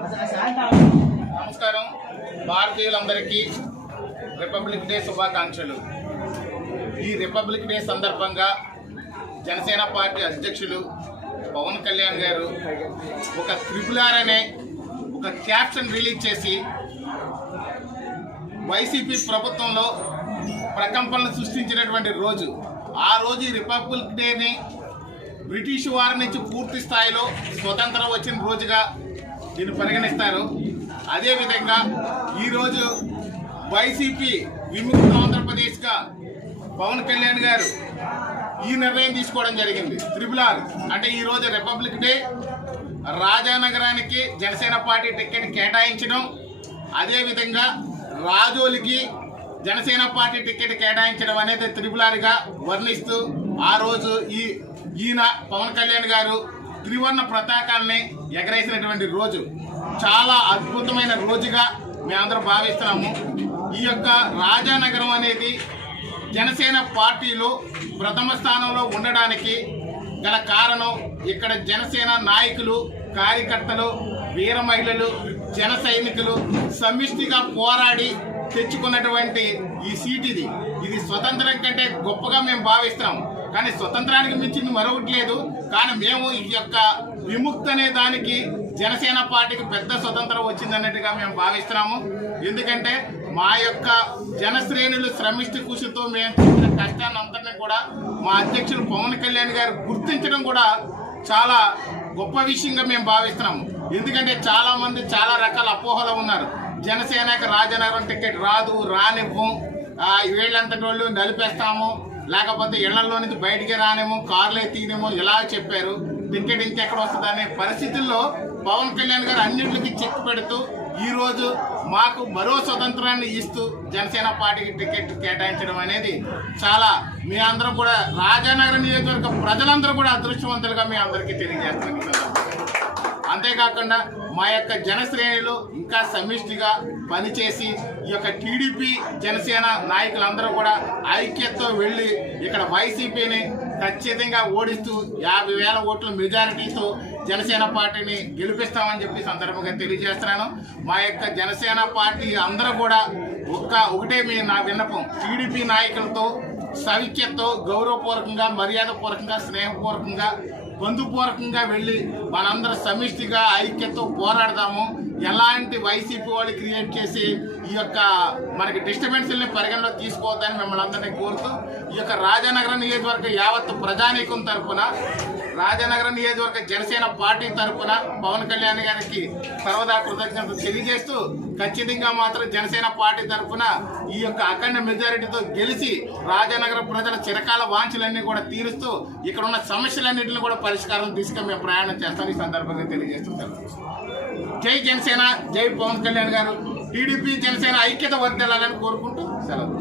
నమస్కారం. భారతీయులందరికీ republic day శుభాకాంక్షలు. ఈ రిపబ్లిక్ డే సందర్భంగా జనసేన పార్టీ అధ్యక్షులు పవన్ కళ్యాణ్ గారు ఒక RRR అనే ఒక క్యాప్షన్ రిలీజ్ చేసి వైసీపీ ప్రభుత్వంలో ప్రకంపనలు సృష్టించినటువంటి రోజు. ఆ రోజు ఈ రిపబ్లిక్ డేని బ్రిటిష్ వారి నుంచి పూర్తి స్థాయిలో స్వతంత్రం వచ్చిన రోజుగా దీన్ని పరిగణిస్తారు. అదేవిధంగా ఈరోజు వైసీపీ విముక్త ఆంధ్రప్రదేశ్గా పవన్ కళ్యాణ్ గారు ఈ నిర్ణయం తీసుకోవడం జరిగింది. RRR అంటే ఈరోజు రిపబ్లిక్ డే, రాజానగరానికి జనసేన పార్టీ టికెట్ కేటాయించడం, అదేవిధంగా రాజోలికి జనసేన పార్టీ టికెట్ కేటాయించడం అనేది RRRగా వర్ణిస్తూ ఆ రోజు ఈయన పవన్ కళ్యాణ్ గారు త్రివర్ణ పతాకాన్ని ఎగరేసినటువంటి రోజు. చాలా అద్భుతమైన రోజుగా మేమందరం భావిస్తున్నాము. ఈ యొక్క రాజానగరం అనేది జనసేన పార్టీలో ప్రథమ స్థానంలో ఉండడానికి గల కారణం ఇక్కడ జనసేన నాయకులు, కార్యకర్తలు, వీర మహిళలు, జన సైనికులు సమిష్టిగా పోరాడి తెచ్చుకున్నటువంటి ఈ సీట్. ఇది స్వతంత్రం కంటే గొప్పగా మేము భావిస్తాం. కానీ స్వతంత్రానికి మించింది మరొకటి లేదు. కానీ మేము ఈ యొక్క విముక్తి అనే దానికి జనసేన పార్టీకి పెద్ద స్వతంత్రం వచ్చిందన్నట్టుగా మేము భావిస్తున్నాము. ఎందుకంటే మా యొక్క జనశ్రేణులు శ్రమిష్టి కృషితో మేము చేసిన కష్టాన్ని అంతటినీ కూడా మా అధ్యక్షులు పవన్ కళ్యాణ్ గారు గుర్తించడం కూడా చాలా గొప్ప విషయంగా మేము భావిస్తున్నాము. ఎందుకంటే చాలా మంది చాలా రకాల అపోహలు ఉన్నారు. జనసేనకి రాజనగరం టికెట్ రాదు, రానివ్వం, వీళ్ళంతటి వాళ్ళు నలిపేస్తాము, లేకపోతే ఇళ్లలో నుంచి బయటికి రానేమో, కార్లే తీనేమో ఇలా చెప్పారు. టికెట్ ఇంకెక్కడ వస్తుంది అనే పరిస్థితుల్లో పవన్ కళ్యాణ్ గారు అన్నింటికి చెక్ పెడుతూ ఈరోజు మాకు మరో స్వతంత్రాన్ని ఇస్తూ జనసేన పార్టీకి టికెట్ కేటాయించడం అనేది చాలా మీ అందరం కూడా రాజానగరం నియోజకవర్గ ప్రజలందరూ కూడా అదృష్టవంతులుగా మీ అందరికీ తెలియజేస్తున్నాం. అంతేకాకుండా మా యొక్క జనశ్రేణులు ఇంకా సమిష్టిగా పనిచేసి ఈ యొక్క టీడీపీ జనసేన నాయకులందరూ కూడా ఐక్యతతో వెళ్ళి ఇక్కడ వైసీపీని ఖచ్చితంగా ఓడిస్తూ 50,000 ఓట్ల మెజారిటీతో జనసేన పార్టీని గెలిపిస్తామని చెప్పి సందర్భంగా తెలియజేస్తున్నాను. మా యొక్క జనసేన పార్టీ అందరూ కూడా ఒకటే నా విన్నపం, టీడీపీ నాయకులతో సవిఖ్యతో గౌరవపూర్వకంగా, మర్యాదపూర్వకంగా, స్నేహపూర్వకంగా, బంధుపూర్వకంగా వెళ్ళి మనందరూ సమిష్టిగా ఐక్యతతో పోరాడదాము. ఎలాంటి వైసీపీ వాళ్ళు క్రియేట్ చేసి ఈ యొక్క మనకి డిస్టర్బెన్స్ని పరిగణలో తీసుకోవద్దని మిమ్మల్ని అందరినీ కోరుతూ ఈ యొక్క రాజానగరం నియోజకవర్గ యావత్ ప్రజానీకం తరఫున, రాజానగరం నియోజకవర్గ జనసేన పార్టీ తరఫున పవన్ కళ్యాణ్ గారికి సర్వదా కృతజ్ఞతలు తెలియజేస్తూ ఖచ్చితంగా మాత్రం జనసేన పార్టీ తరఫున ఈ యొక్క అఖండ మెజారిటీతో గెలిచి రాజానగరం ప్రజల చిరకాల వాంఛలన్నీ కూడా తీరుస్తూ ఇక్కడ ఉన్న సమస్యలన్నింటినీ కూడా పరిష్కారం దిశగా మేము ప్రయాణం చేస్తాం. ఈ సందర్భంగా తెలియజేస్తున్నాం. జై జనసేన, జై పవన్ కళ్యాణ్ గారు. టీడీపీ జనసేన ఐక్యత వర్ధిల్లాలని కోరుకుంటూ సెలవు.